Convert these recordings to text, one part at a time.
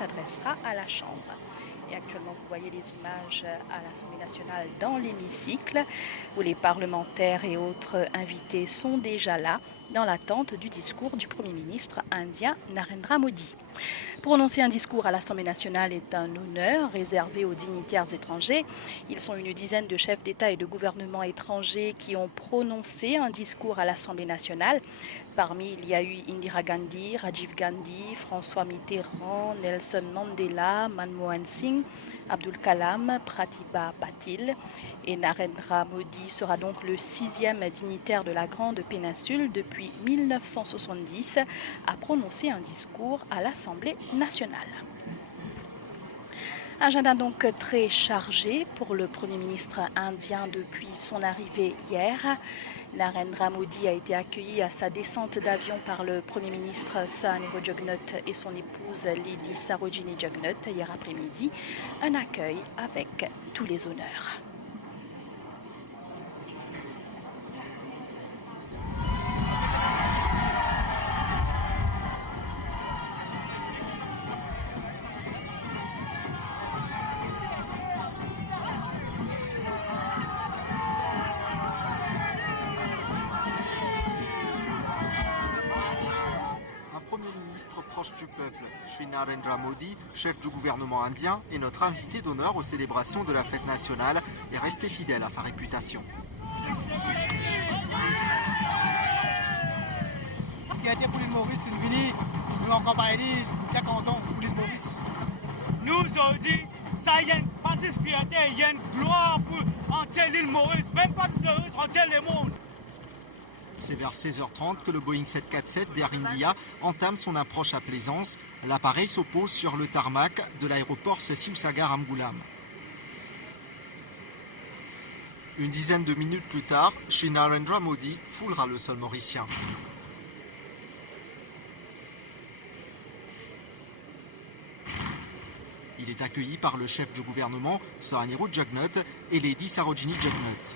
s'adressera à la Chambre. Et actuellement, vous voyez les images à l'Assemblée nationale dans l'hémicycle, où les parlementaires et autres invités sont déjà là, dans l'attente du discours du Premier ministre indien Narendra Modi. Prononcer un discours à l'Assemblée nationale est un honneur réservé aux dignitaires étrangers. Ils sont une dizaine de chefs d'État et de gouvernements étrangers qui ont prononcé un discours à l'Assemblée nationale. Parmi, il y a eu Indira Gandhi, Rajiv Gandhi, François Mitterrand, Nelson Mandela, Manmohan Singh, Abdul Kalam, Pratibha Patil. Et Narendra Modi sera donc le 6e dignitaire de la Grande Péninsule depuis 1970 à prononcer un discours à l'Assemblée nationale. Agenda donc très chargé pour le Premier ministre indien depuis son arrivée hier. Narendra Modi a été accueilli à sa descente d'avion par le Premier ministre Sahaniro Jugnauth et son épouse Lady Sarojini Jugnauth hier après-midi. Un accueil avec tous les honneurs. Proche du peuple, Shri Narendra Modi, chef du gouvernement indien, est notre invité d'honneur aux célébrations de la fête nationale et resté fidèle à sa réputation. Fierté pour l'île Maurice, une venue, nous en compagnie, très content pour l'île Maurice. Nous aujourd'hui, ça y a une passive fierté, il y a une gloire pour entière l'île Maurice, même pas l'île Maurice, entière le monde. C'est vers 16h30 que le Boeing 747 d'Air India entame son approche à Plaisance. L'appareil s'oppose sur le tarmac de l'aéroport Siusagar Amgulam. Une dizaine de minutes plus tard, Shri Narendra Modi foulera le sol mauricien. Il est accueilli par le chef du gouvernement, Sahaniro Jugnauth, et Lady Sarojini Jugnauth.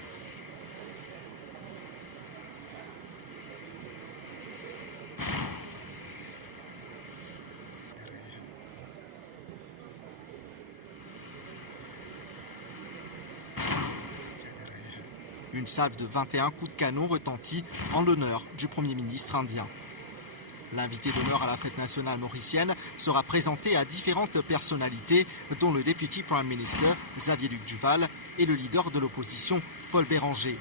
Une salve de 21 coups de canon retentit en l'honneur du Premier ministre indien. L'invité d'honneur à la fête nationale mauricienne sera présenté à différentes personnalités, dont le Deputy Prime Minister Xavier Luc Duval et le leader de l'opposition Paul Béranger.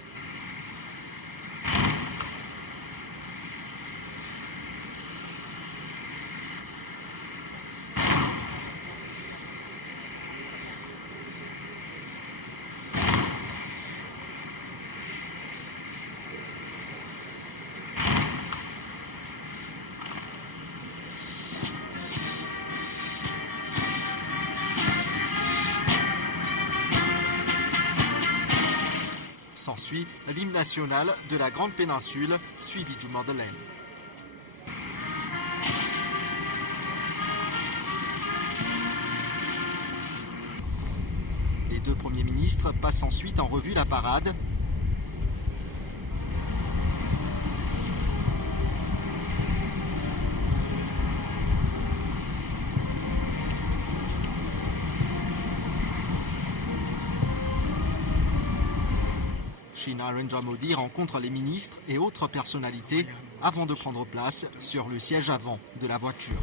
S'ensuit l'hymne national de la Grande Péninsule, suivi du Madeleine. Les deux premiers ministres passent ensuite en revue la parade. Shri Narendra Modi rencontre les ministres et autres personnalités avant de prendre place sur le siège avant de la voiture.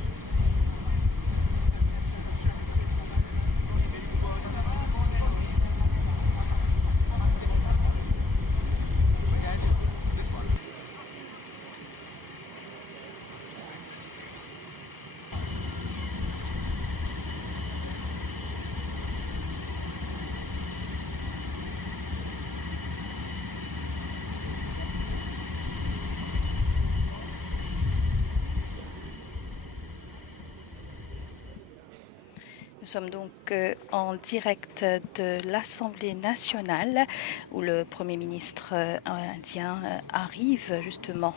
Nous sommes donc en direct de l'Assemblée nationale où le Premier ministre indien arrive justement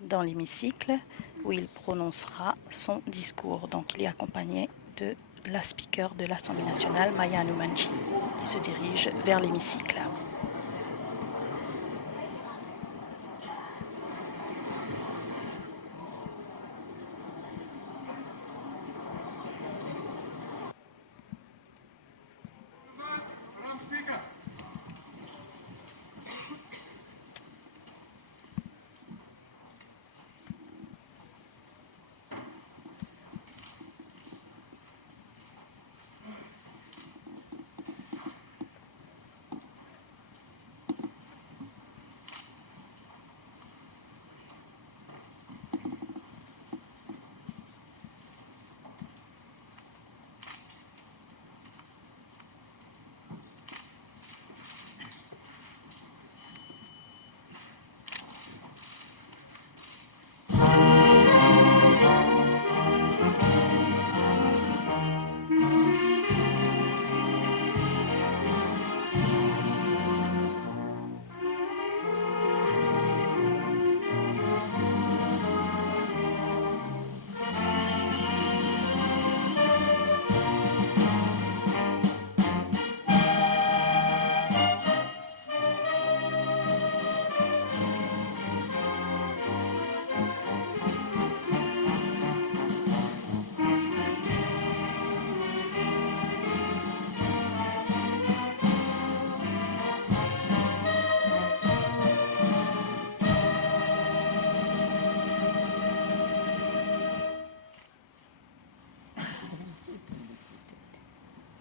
dans l'hémicycle où il prononcera son discours. Donc il est accompagné de la speaker de l'Assemblée nationale, Maya Hanumanji. Il se dirige vers l'hémicycle.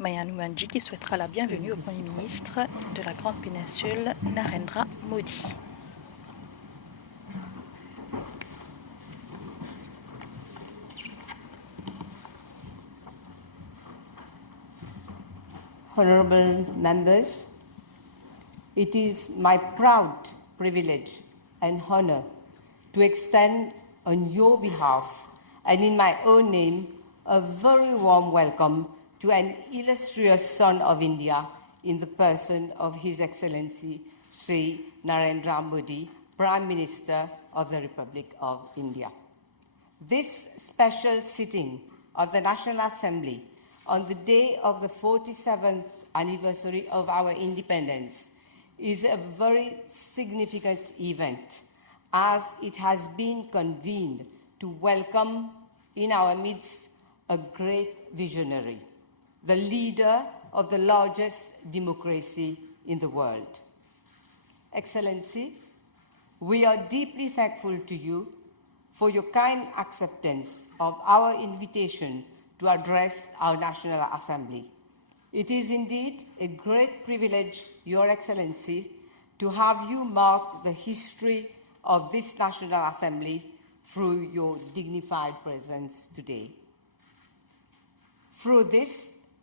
Mayanumanji qui souhaitera la bienvenue au Premier ministre de la Grande Péninsule, Narendra Modi. Honorable members, it is my proud privilege and honor to extend on your behalf and in my own name a very warm welcome to an illustrious son of India in the person of His Excellency Shri Narendra Modi, Prime Minister of the Republic of India. This special sitting of the National Assembly on the day of the 47th anniversary of our independence is a very significant event, as it has been convened to welcome in our midst a great visionary, the leader of the largest democracy in the world. Excellency, we are deeply thankful to you for your kind acceptance of our invitation to address our National Assembly. It is indeed a great privilege, Your Excellency, to have you mark the history of this National Assembly through your dignified presence today. Through this,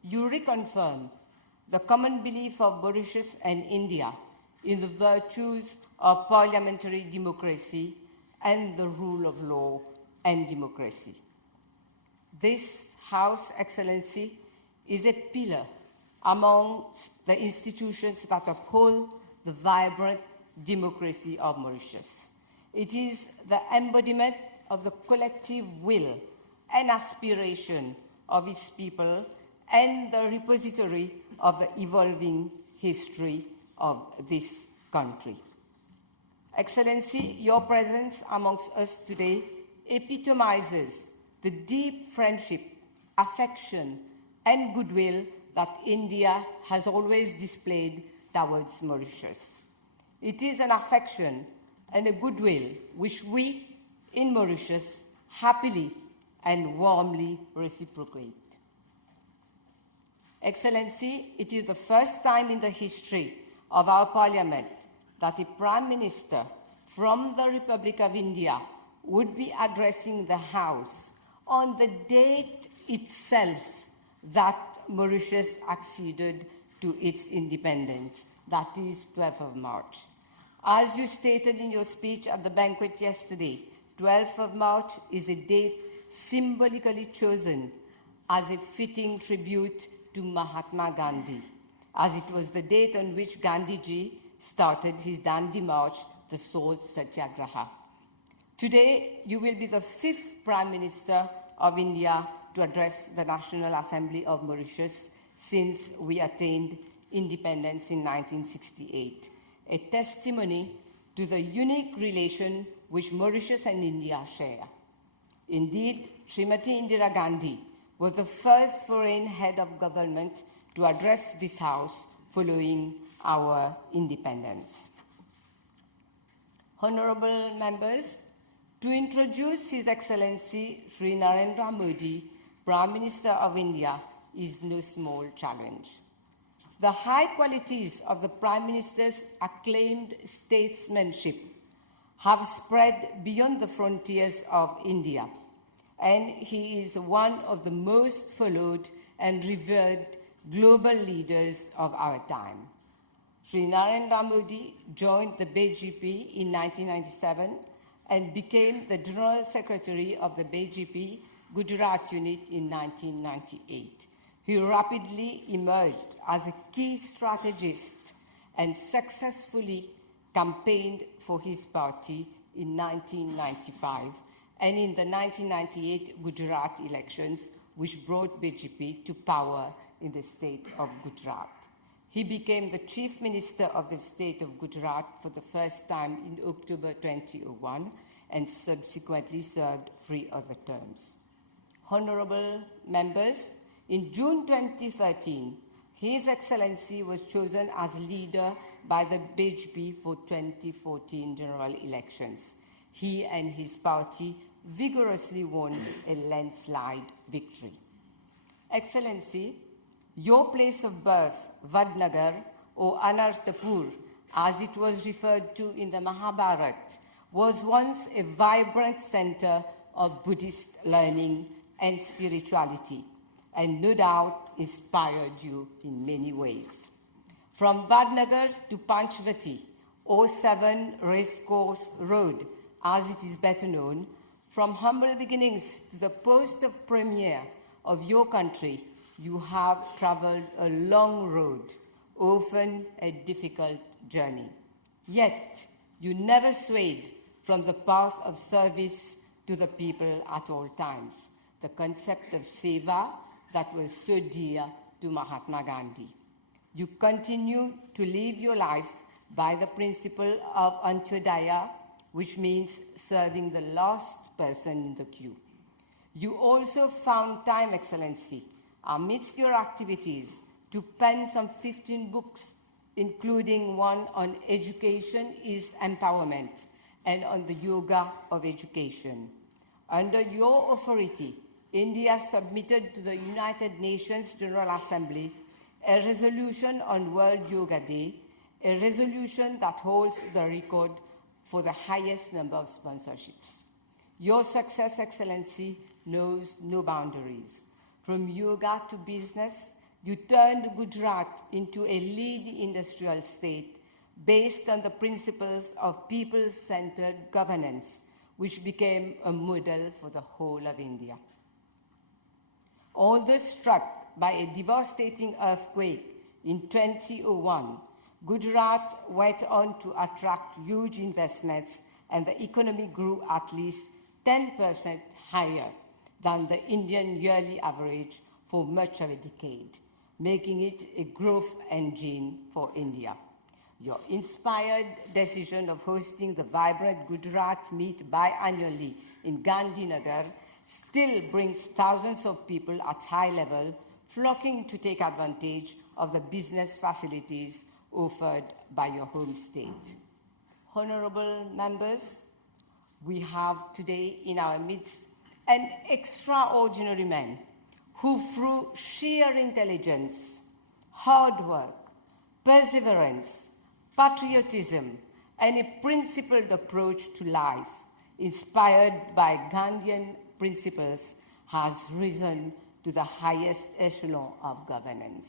you reconfirm the common belief of Mauritius and India in the virtues of parliamentary democracy and the rule of law and democracy. This House, Excellency, is a pillar among the institutions that uphold the vibrant democracy of Mauritius. It is the embodiment of the collective will and aspiration of its people and the repository of the evolving history of this country. Excellency, your presence amongst us today epitomizes the deep friendship, affection, and goodwill that India has always displayed towards Mauritius. It is an affection and a goodwill which we in Mauritius happily and warmly reciprocate. Excellency, it is the first time in the history of our Parliament that a Prime Minister from the Republic of India would be addressing the House on the date itself that Mauritius acceded to its independence, that is 12th of March. As you stated in your speech at the banquet yesterday, 12th of March is a date symbolically chosen as a fitting tribute to Mahatma Gandhi, as it was the date on which Gandhiji started his Dandi March, the Salt Satyagraha. Today, you will be the 5th Prime Minister of India to address the National Assembly of Mauritius since we attained independence in 1968, a testimony to the unique relation which Mauritius and India share. Indeed, Srimati Indira Gandhi was the first foreign head of government to address this House following our independence. Honorable members, to introduce His Excellency Shri Narendra Modi, Prime Minister of India, is no small challenge. The high qualities of the Prime Minister's acclaimed statesmanship have spread beyond the frontiers of India, and he is one of the most followed and revered global leaders of our time. Shri Narendra Modi joined the BJP in 1997 and became the General Secretary of the BJP Gujarat unit in 1998. He rapidly emerged as a key strategist and successfully campaigned for his party in 1995 and in the 1998 Gujarat elections, which brought BJP to power in the state of Gujarat. He became the Chief Minister of the state of Gujarat for the first time in October 2001 and subsequently served 3 other terms. Honorable members, in June 2013, His Excellency was chosen as leader by the BJP for 2014 general elections. He and his party vigorously won a landslide victory. Excellency, Your place of birth, Vadnagar, or Anartapur, as it was referred to in the Mahabharata, was once a vibrant center of Buddhist learning and spirituality, and no doubt inspired you in many ways. From Vadnagar to Panchavati, or 7 Racecourse Road, as it is better known, from humble beginnings to the post of premier of your country, you have traveled a long road, often a difficult journey. Yet, you never swayed from the path of service to the people at all times, the concept of seva that was so dear to Mahatma Gandhi. You continue to live your life by the principle of Antyodaya, which means serving the last person in the queue. You also found time, Excellency, amidst your activities, to pen some 15 books, including one on education is empowerment and on the yoga of education. Under your authority, India submitted to the United Nations General Assembly a resolution on World Yoga Day, a resolution that holds the record for the highest number of sponsorships. Your success, Excellency, knows no boundaries. From yoga to business, you turned Gujarat into a lead industrial state based on the principles of people-centered governance, which became a model for the whole of India. Although struck by a devastating earthquake in 2001, Gujarat went on to attract huge investments, and the economy grew at least 10% higher than the Indian yearly average for much of a decade, making it a growth engine for India. Your inspired decision of hosting the vibrant Gujarat Meet biannually in Gandhinagar still brings thousands of people at high level flocking to take advantage of the business facilities offered by your home state. Honorable members, we have today in our midst an extraordinary man who, through sheer intelligence, hard work, perseverance, patriotism, and a principled approach to life, inspired by Gandhian principles, has risen to the highest echelon of governance.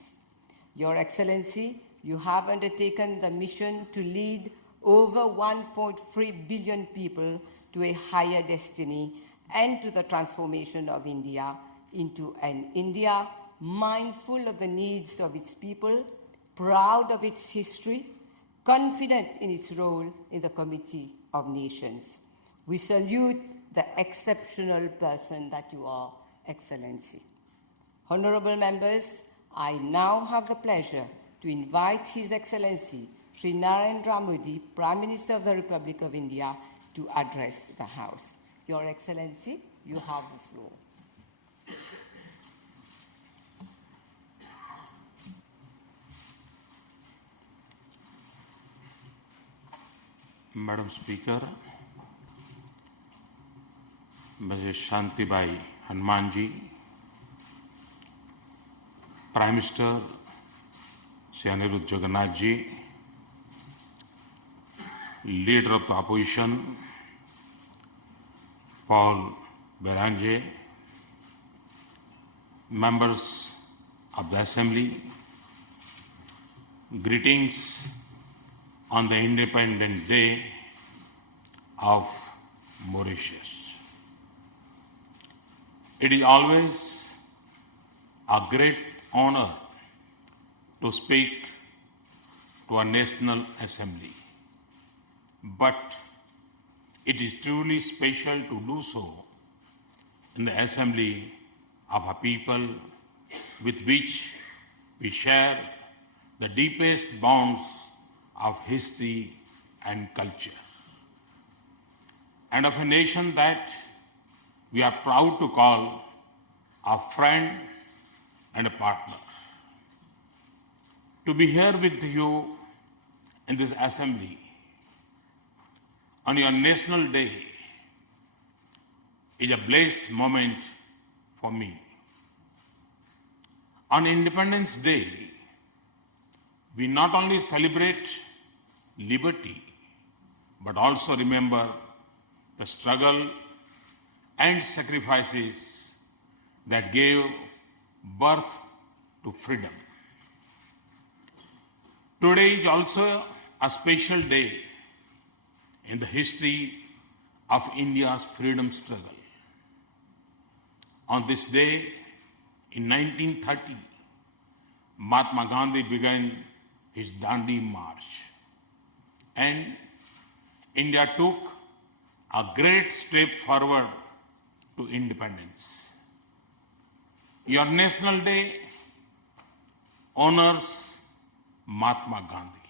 Your Excellency, you have undertaken the mission to lead over 1.3 billion people to a higher destiny and to the transformation of India into an India mindful of the needs of its people, proud of its history, confident in its role in the Committee of Nations. We salute the exceptional person that you are, Excellency. Honorable members, I now have the pleasure to invite His Excellency, Shri Narendra Modi, Prime Minister of the Republic of India, to address the House. Your Excellency, you have the floor. Madam Speaker, Mrs. Shantibai Hanumanji, Prime Minister Shri Anirudh Jagannath ji, Leader of the Opposition Paul Beranje, members of the Assembly, greetings on the Independence Day of Mauritius. It is always a great honor to speak to a National Assembly, but it is truly special to do so in the Assembly of a people with which we share the deepest bonds of history and culture, and of a nation that we are proud to call a friend and a partner. To be here with you in this Assembly on your National Day is a blessed moment for me. On Independence Day, we not only celebrate liberty, but also remember the struggle and sacrifices that gave birth to freedom. Today is also a special day in the history of India's freedom struggle. On this day, in 1930, Mahatma Gandhi began his Dandi March, and India took a great step forward to independence. Your National Day honors Mahatma Gandhi,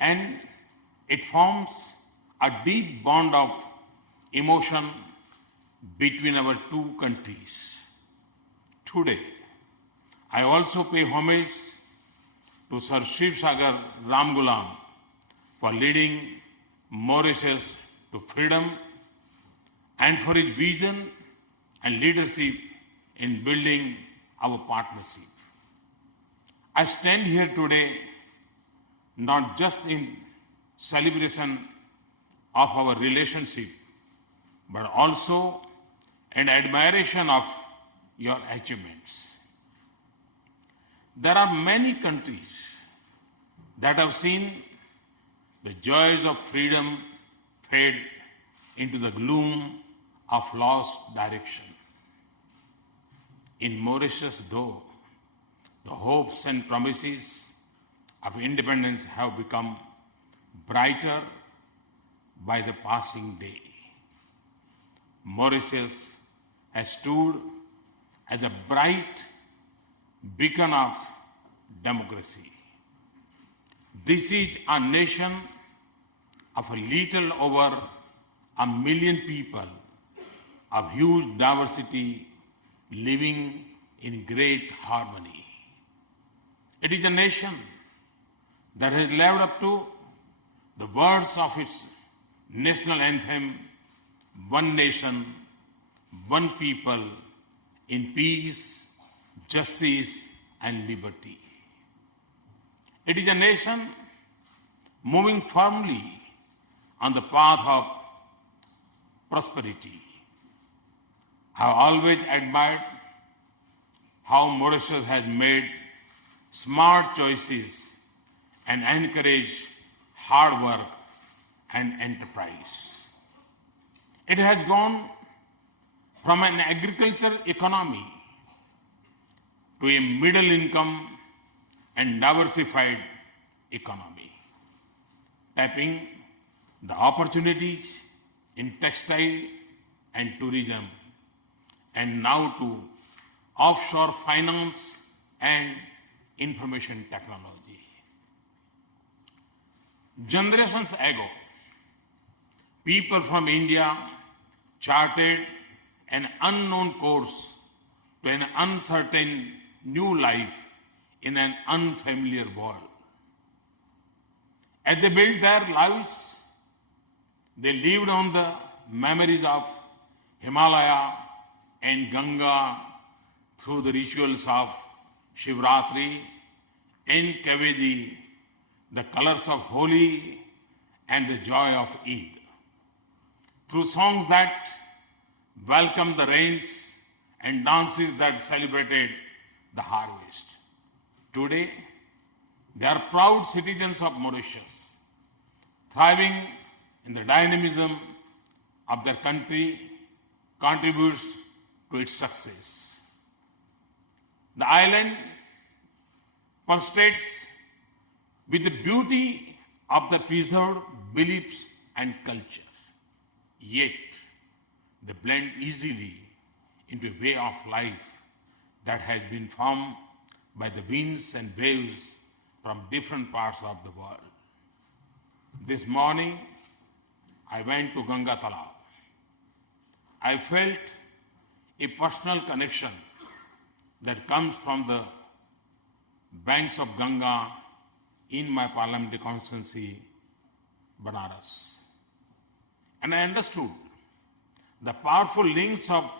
and it forms a deep bond of emotion between our two countries. Today, I also pay homage to Sir Shiv Sagar Ramgulam for leading Mauritius to freedom and for his vision and leadership in building our partnership. I stand here today not just in celebration of our relationship, but also in admiration of your achievements. There are many countries that have seen the joys of freedom fade into the gloom of lost direction. In Mauritius, though, the hopes and promises of independence have become brighter by the passing day. Mauritius has stood as a bright beacon of democracy. This is a nation of a little over 1 million people of huge diversity living in great harmony. It is a nation that has lived up to the words of its national anthem, "One nation, one people, in peace, justice and liberty." It is a nation moving firmly on the path of prosperity. I have always admired how Mauritius has made smart choices and encouraged hard work and enterprise. It has gone from an agricultural economy to a middle income and diversified economy, tapping the opportunities in textile and tourism, and now to offshore finance and information technology. Generations ago, people from India charted an unknown course to an uncertain new life in an unfamiliar world. As they built their lives, they lived on the memories of Himalaya and Ganga through the rituals of Shivratri and Kavedi, the colors of Holi and the joy of Eid. Through songs that welcomed the rains and dances that celebrated the harvest. Today, they are proud citizens of Mauritius, thriving in the dynamism of their country, contributes to its success. The island pulsates with the beauty of the preserved beliefs and culture. Yet, they blend easily into a way of life that has been formed by the winds and waves from different parts of the world. This morning, I went to Ganga Talab. I felt a personal connection that comes from the banks of Ganga in my parliamentary constituency, Banaras. And I understood the powerful links of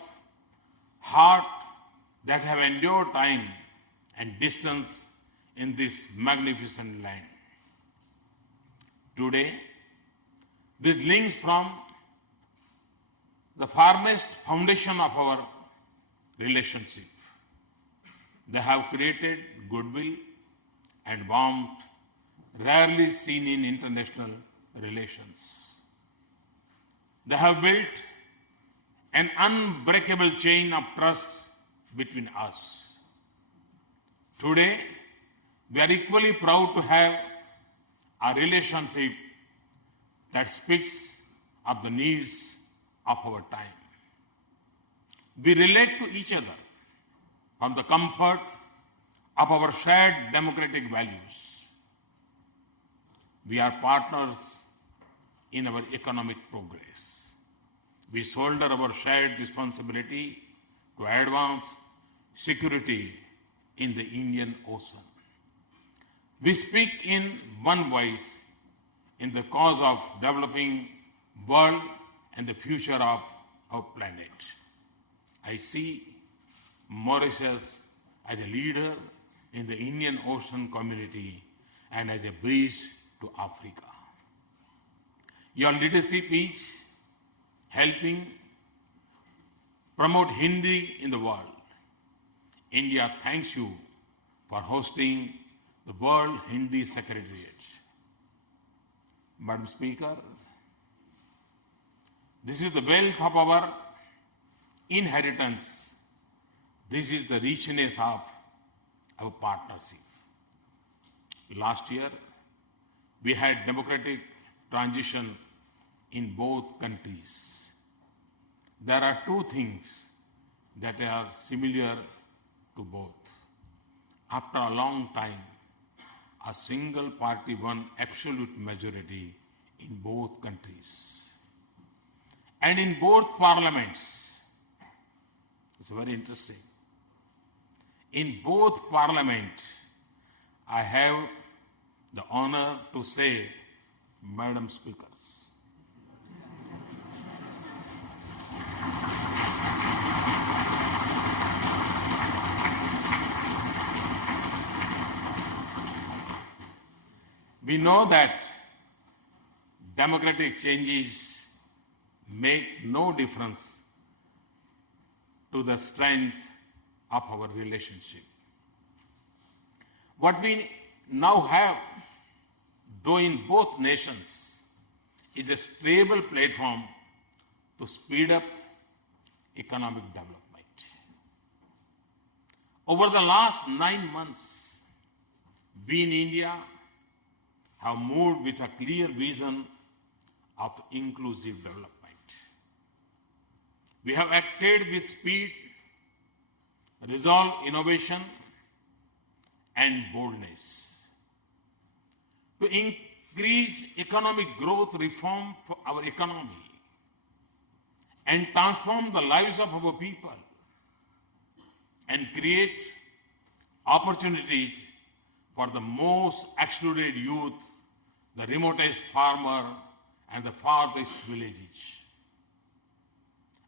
heart that have endured time and distance in this magnificent land. Today, these links from the firmest foundation of our relationship. They have created goodwill and warmth rarely seen in international relations. They have built an unbreakable chain of trust between us. Today, we are equally proud to have a relationship that speaks of the needs of our time. We relate to each other from the comfort of our shared democratic values. We are partners in our economic progress. We shoulder our shared responsibility to advance security in the Indian Ocean. We speak in one voice in the cause of developing world and the future of our planet. I see Mauritius as a leader in the Indian Ocean community and as a bridge to Africa. Your leadership is helping promote Hindi in the world. India thanks you for hosting the World Hindi Secretariat. Madam Speaker, this is the wealth of our inheritance. This is the richness of our partnership. Last year, we had democratic transition in both countries. There are two things that are similar to both. After a long time, a single party won absolute majority in both countries. And in both parliaments, it's very interesting. In both parliaments, I have the honor to say, Madam Speakers. We know that democratic changes make no difference to the strength of our relationship. What we now have, though in both nations, is a stable platform to speed up economic development. Over the last 9 months, we in India have moved with a clear vision of inclusive development. We have acted with speed, resolve, innovation, and boldness to increase economic growth, reform for our economy, and transform the lives of our people and create opportunities for the most excluded youth, the remotest farmer, and the farthest villages.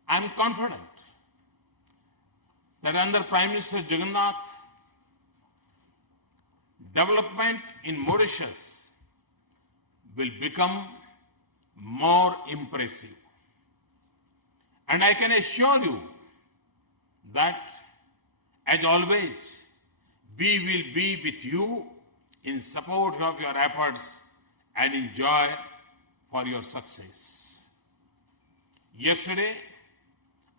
I am confident that under Prime Minister Jagannath, development in Mauritius will become more impressive. And I can assure you that, as always, we will be with you in support of your efforts and in joy for your success. Yesterday,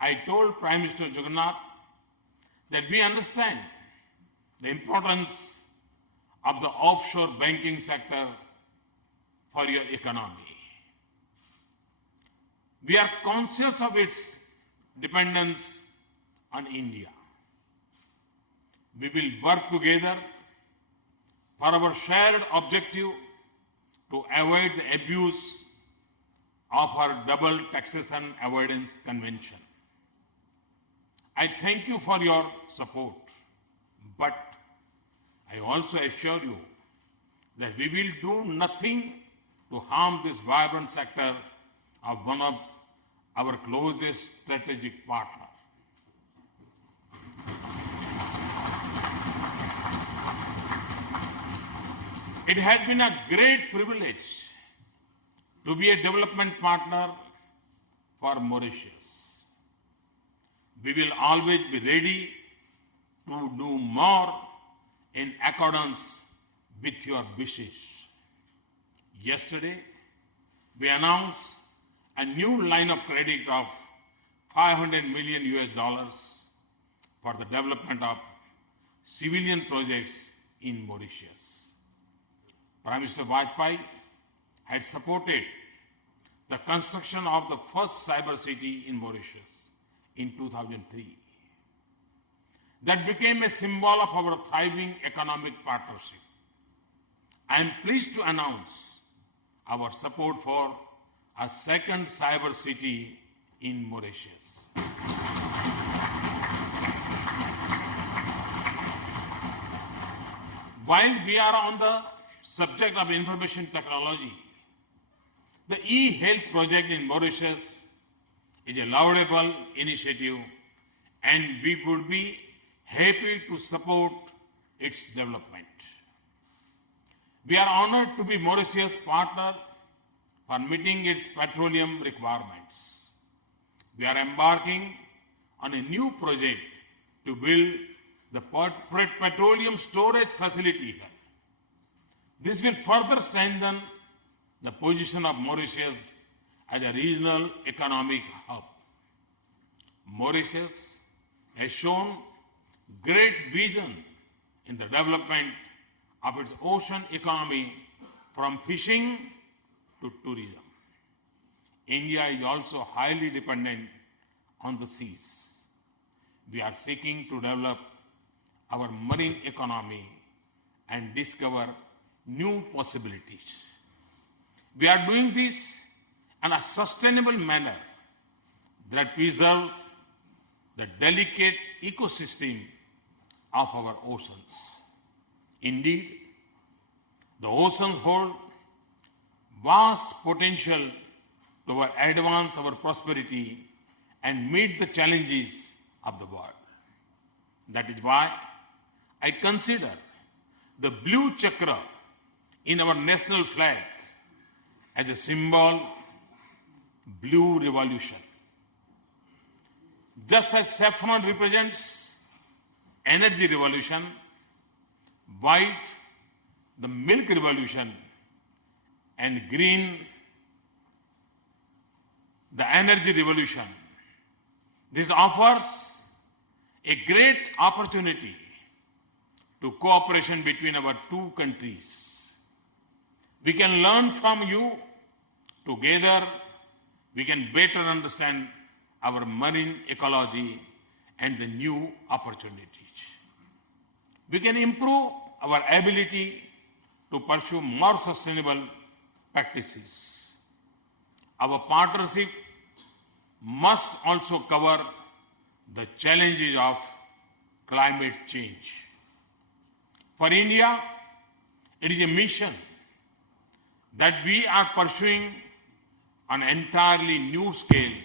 I told Prime Minister Jagannath that we understand the importance of the offshore banking sector for your economy. We are conscious of its dependence on India. We will work together for our shared objective to avoid the abuse of our double taxation avoidance convention. I thank you for your support, but I also assure you that we will do nothing to harm this vibrant sector of one of our closest strategic partners. It has been a great privilege to be a development partner for Mauritius. We will always be ready to do more in accordance with your wishes. Yesterday, we announced a new line of credit of $500 million for the development of civilian projects in Mauritius. Prime Minister Vajpayee had supported the construction of the first cyber city in Mauritius in 2003. That became a symbol of our thriving economic partnership. I am pleased to announce our support for a second cyber city in Mauritius. While we are on the subject of information technology, the e-health project in Mauritius is a laudable initiative, and we would be happy to support its development. We are honored to be Mauritius' partner for meeting its petroleum requirements. We are embarking on a new project to build the petroleum storage facility here. This will further strengthen the position of Mauritius as a regional economic hub. Mauritius has shown great vision in the development of its ocean economy, from fishing to tourism. India is also highly dependent on the seas. We are seeking to develop our marine economy and discover new possibilities. We are doing this in a sustainable manner that preserves the delicate ecosystem of our oceans. Indeed, the oceans hold vast potential to advance our prosperity and meet the challenges of the world. That is why I consider the blue chakra in our national flag as a symbol of blue revolution. Just as saffron represents energy revolution, white the milk revolution, and green the energy revolution, this offers a great opportunity to cooperation between our two countries. We can learn from you. Together, we can better understand our marine ecology and the new opportunities. We can improve our ability to pursue more sustainable practices. Our partnership must also cover the challenges of climate change. For India, it is a mission that we are pursuing on an entirely new scale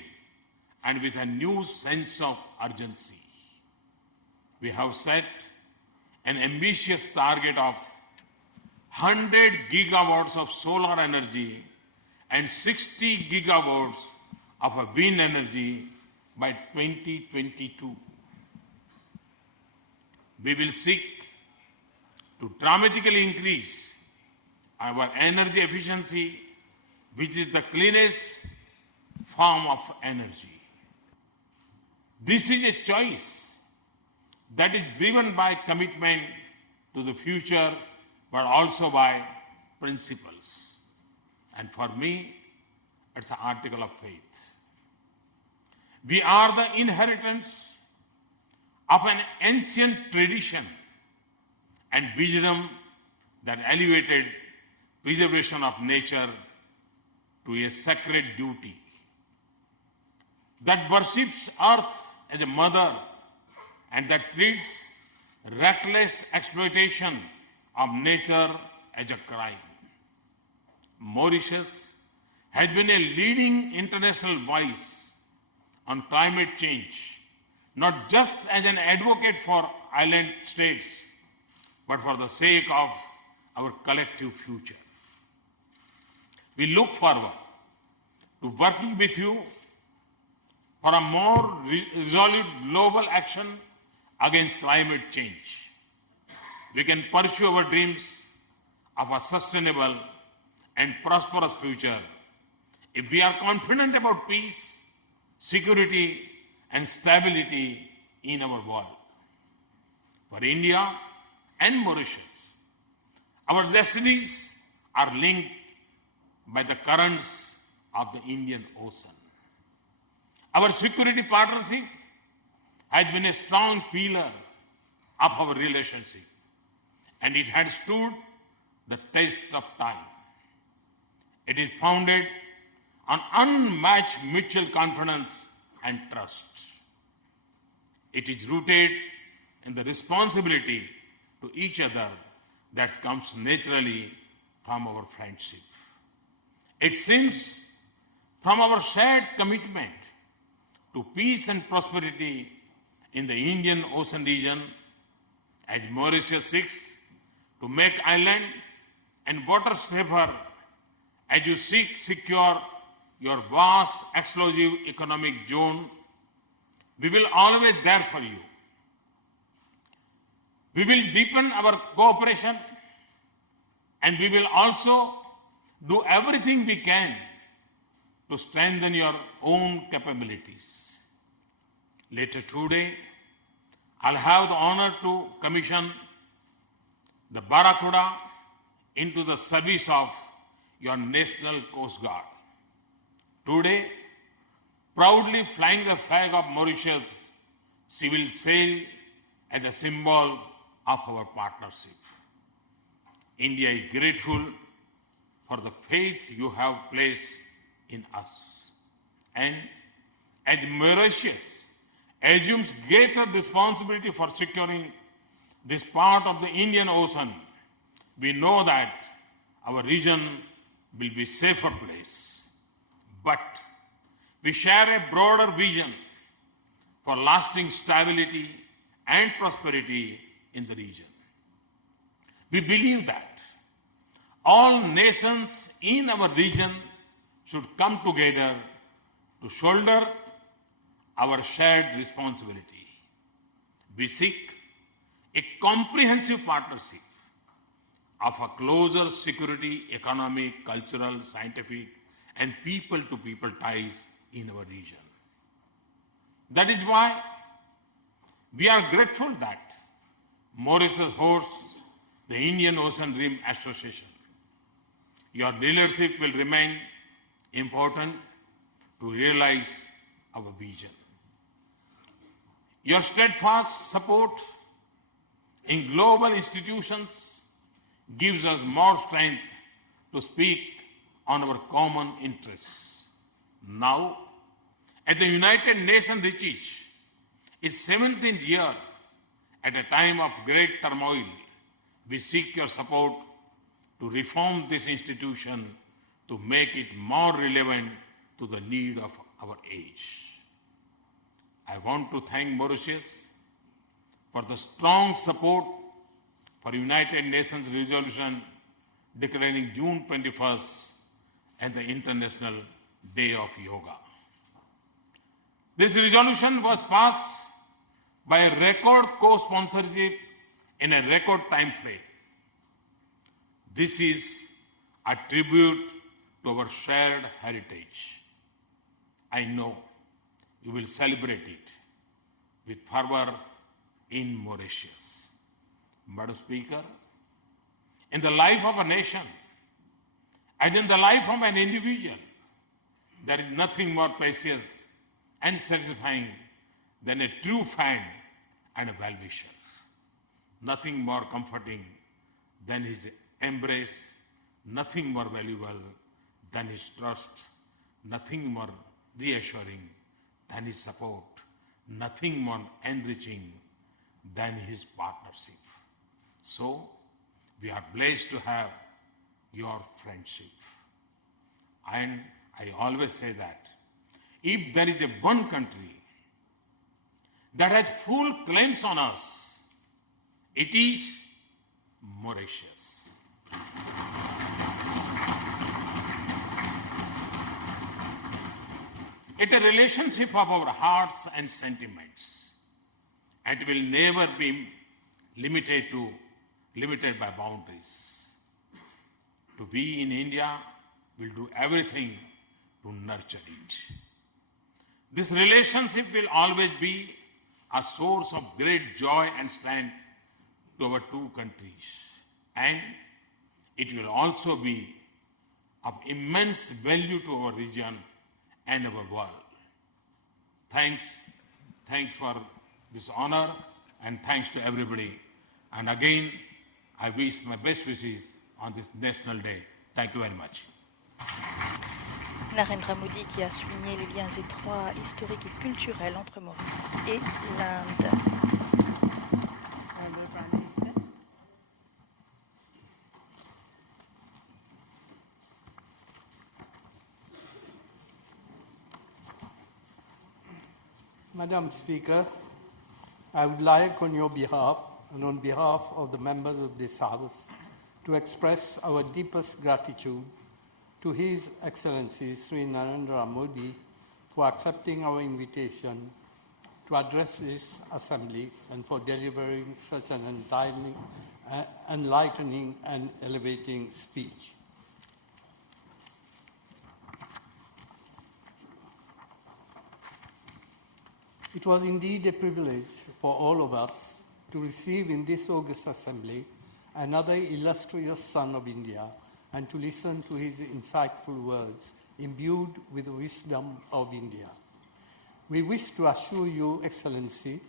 and with a new sense of urgency. We have set an ambitious target of 100 gigawatts of solar energy and 60 gigawatts of wind energy by 2022. We will seek to dramatically increase our energy efficiency, which is the cleanest form of energy. This is a choice that is driven by commitment to the future, but also by principles. And for me, it's an article of faith. We are the inheritance of an ancient tradition and wisdom that elevated preservation of nature to a sacred duty, that worships earth as a mother and that treats reckless exploitation of nature as a crime. Mauritius has been a leading international voice on climate change, not just as an advocate for island states, but for the sake of our collective future. We look forward to working with you for a more resolute global action against climate change. We can pursue our dreams of a sustainable and prosperous future if we are confident about peace, security, and stability in our world. For India and Mauritius, our destinies are linked by the currents of the Indian Ocean. Our security partnership has been a strong pillar of our relationship, and it had stood the test of time. It is founded on unmatched mutual confidence and trust. It is rooted in the responsibility to each other that comes naturally from our friendship. It stems from our shared commitment to peace and prosperity in the Indian Ocean region, as Mauritius seeks to make island and water safer, as you seek secure your vast exclusive economic zone. We will always there for you. We will deepen our cooperation, and we will also do everything we can to strengthen your own capabilities. Later today, I'll have the honor to commission the Barracuda into the service of your National Coast Guard. Today, proudly flying the flag of Mauritius, she will sail as a symbol of our partnership. India is grateful for the faith you have placed in us. And as Mauritius assumes greater responsibility for securing this part of the Indian Ocean, we know that our region will be a safer place. But we share a broader vision for lasting stability and prosperity in the region. We believe that all nations in our region should come together to shoulder our shared responsibility. We seek a comprehensive partnership of a closer security, economic, cultural, scientific, and people-to-people ties in our region. That is why we are grateful that Mauritius hosts the Indian Ocean Rim Association. Your leadership will remain important to realize our vision. Your steadfast support in global institutions gives us more strength to speak on our common interests. Now, as the United Nations reaches its 17th year at a time of great turmoil, we seek your support to reform this institution to make it more relevant to the need of our age. I want to thank Mauritius for the strong support for United Nations resolution declaring June 21st as the International Day of Yoga. This resolution was passed by a record co-sponsorship in a record time frame. This is a tribute to our shared heritage. I know you will celebrate it with fervor in Mauritius. Madam Speaker, in the life of a nation, as in the life of an individual, there is nothing more precious and satisfying than a true friend and a well-wisher. Nothing more comforting than his embrace, nothing more valuable than his trust, nothing more reassuring than his support, nothing more enriching than his partnership. So, we are blessed to have your friendship. And I always say that if there is a one country that has full claims on us, it is Mauritius. It's a relationship of our hearts and sentiments. It will never be limited by boundaries. To be in India, we'll do everything to nurture it. This relationship will always be a source of great joy and strength to our two countries. And it will also be of immense value to our region and our world. Thanks for this honor, and thanks to everybody. And again, I wish my best wishes on this National Day. Thank you very much. Narendra Modi qui a souligné les liens étroits, historiques et culturels entre Maurice et l'Inde. Madam Speaker, I would like on your behalf and on behalf of the members of this House to express our deepest gratitude to His Excellency Shri Narendra Modi for accepting our invitation to address this Assembly and for delivering such an enlightening and elevating speech. It was indeed a privilege for all of us to receive in this august assembly another illustrious son of India and to listen to his insightful words imbued with the wisdom of India. We wish to assure you, Excellency,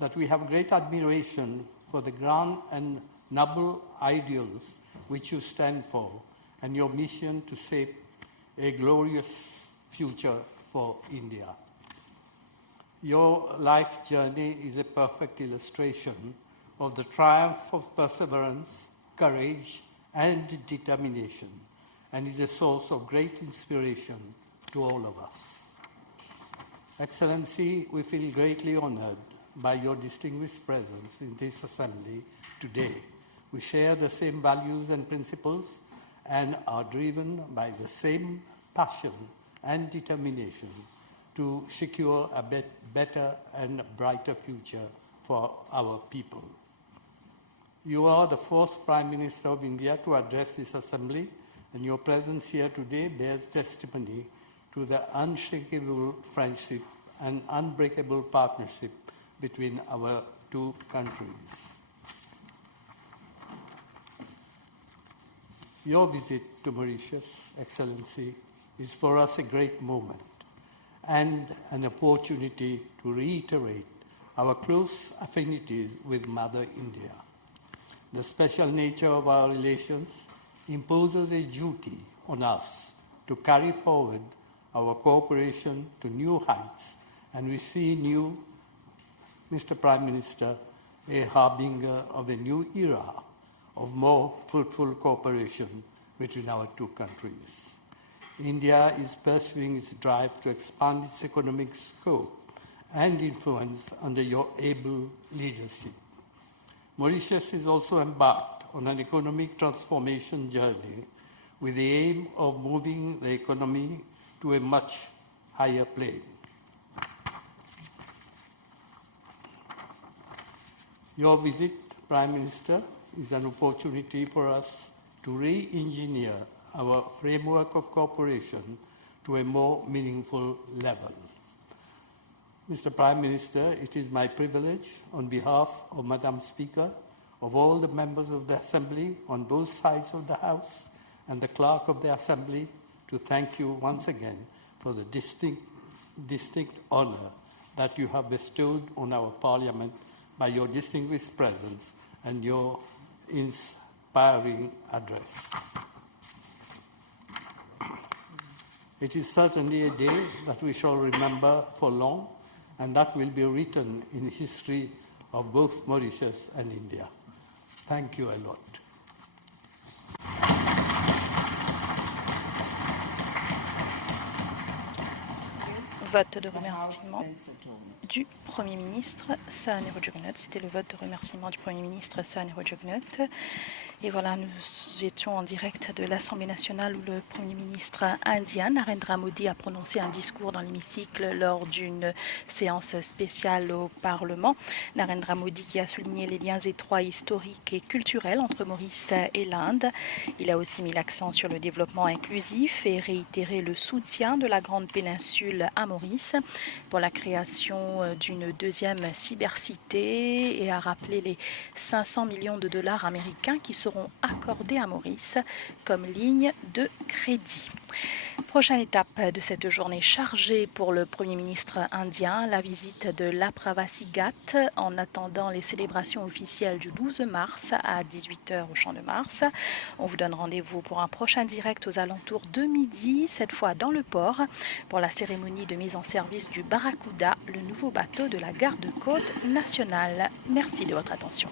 that we have great admiration for the grand and noble ideals which you stand for and your mission to shape a glorious future for India. Your life journey is a perfect illustration of the triumph of perseverance, courage, and determination, and is a source of great inspiration to all of us. Excellency, we feel greatly honored by your distinguished presence in this assembly today. We share the same values and principles and are driven by the same passion and determination to secure a better and brighter future for our people. You are the fourth Prime Minister of India to address this assembly, and your presence here today bears testimony to the unshakable friendship and unbreakable partnership between our two countries. Your visit to Mauritius, Excellency, is for us a great moment and an opportunity to reiterate our close affinities with Mother India. The special nature of our relations imposes a duty on us to carry forward our cooperation to new heights, and we see in you, Mr. Prime Minister, a harbinger of a new era of more fruitful cooperation between our two countries. India is pursuing its drive to expand its economic scope and influence under your able leadership. Mauritius is also embarked on an economic transformation journey with the aim of moving the economy to a much higher plane. Your visit, Prime Minister, is an opportunity for us to re-engineer our framework of cooperation to a more meaningful level. Mr. Prime Minister, it is my privilege, on behalf of Madam Speaker, of all the members of the Assembly on both sides of the House and the Clerk of the Assembly, to thank you once again for the distinct honor that you have bestowed on our Parliament by your distinguished presence and your inspiring address. It is certainly a day that we shall remember for long, and that will be written in the history of both Mauritius and India. Thank you a lot. Vote de remerciement du Premier ministre Sahan Rojagnot. C'était le vote de remerciement du Premier ministre Sahan Rojagnot Et voilà, nous étions en direct de l'Assemblée nationale où le Premier ministre indien, Narendra Modi, a prononcé un discours dans l'hémicycle lors d'une séance spéciale au Parlement. Narendra Modi qui a souligné les liens étroits historiques et culturels entre Maurice et l'Inde. Il a aussi mis l'accent sur le développement inclusif et réitéré le soutien de la Grande Péninsule à Maurice pour la création d'une deuxième cybercité et a rappelé les 500 millions de dollars américains qui seront accordés à Maurice comme ligne de crédit. Prochaine étape de cette journée chargée pour le Premier ministre indien, la visite de l'Apravasi Ghat en attendant les célébrations officielles du 12 mars à 18h au Champ de Mars. On vous donne rendez-vous pour un prochain direct aux alentours de midi, cette fois dans le port, pour la cérémonie de mise en service du Barracuda, le nouveau bateau de la garde-côte nationale. Merci de votre attention.